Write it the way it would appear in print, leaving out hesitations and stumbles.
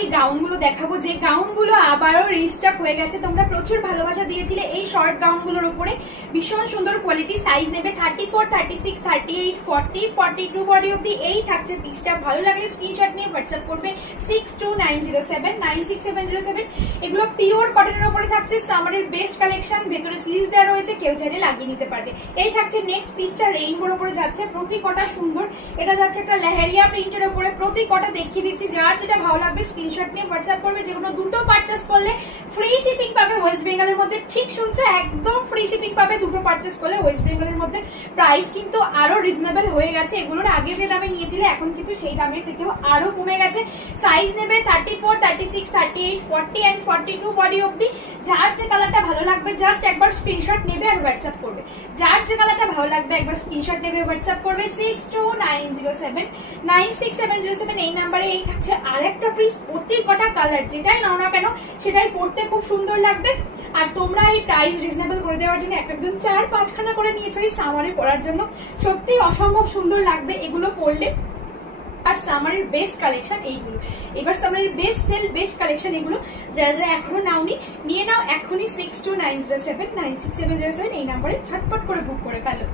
এই গাউন গুলো দেখাবো, যে গাউন গুলো আবারও রিস্টক হয়ে গেছে। তোমরা প্রচুর ভালোবাসা দিয়েছিলে এই শর্ট গাউন গুলোর উপরে। ভীষণ সুন্দর কোয়ালিটি। সাইজ নেবে 34, 36, 38, 40, 42 বডি অব্দি। এই থাকছে পিসটা। ভালো লাগলে স্ক্রিনশট নিয়ে হোয়াটসঅ্যাপ করবে 6290796707। এগুলো পিওর কটনের উপরে থাকছে। সামারের বেস্ট কালেকশন। ভেতরে স্লিভস দেওয়া রয়েছে, কেউ চাইলে লাগিয়ে নিতে পারবে। এই থাকছে নেক্সট পিসটা, রেইনবোর উপরে যাচ্ছে। প্রতি কটা সুন্দর। এটা যাচ্ছে একটা লেহেরিয়া প্রিন্টের উপরে। প্রতি কটা দেখিয়ে দিচ্ছি, যার যেটা ভালো লাগবে স্ক্রিনশট নিয়ে হোয়াটসঅ্যাপ করবে। যেগুলো দুটো পারচেস করলে ফ্রি শিপিং পাবে ওয়েস্ট বেঙ্গলের মধ্যে। ঠিক শুনছো, একদম ফ্রি শিপিং পাবে দুটো পারচেস করলে ওয়েস্ট বেঙ্গলের মধ্যে। প্রাইস কিন্তু আরো রিজনেবল হয়ে গেছে। এগুলোর আগে যে দামে নিয়েছিলে এখন কিন্তু সেই দামের থেকেও আরো কমে গেছে। সাইজ নেবে 34, 36, 38, 40 and 42 বডি অব্দি। যার যে কালারটা ভালো লাগবে জাস্ট একবার স্ক্রিনশট নেবে আর হোয়াটসঅ্যাপ করবে। যার যে কালারটা ভালো লাগবে একবার স্ক্রিনশট নেবে, হোয়াটসঅ্যাপ করবে 6290796707। এই নাম্বারে। এই থাকছে আরেকটা পিস। প্রতি কটা কালার যেটাই নাও না কেন সেটাই পড়তে খুব সুন্দর লাগবে। আর তোমরা এই প্রাইস রিজনেবল করে দেওয়ার জন্য একজন 4-5 খানা করে নিয়েছো এই সামারে পরার জন্য। সত্যি অসম্ভব সুন্দর লাগবে এগুলো পরলে। আর সামারের বেস্ট কালেকশন এইগুলো। এবার সামারের বেস্ট সেল বেস্ট কালেকশন এগুলো। যারা যারা এখনো নাওনি নিয়ে নাও এখনই 6290796707 এই নাম্বারে ঝটপট করে বুক করে ফেলো।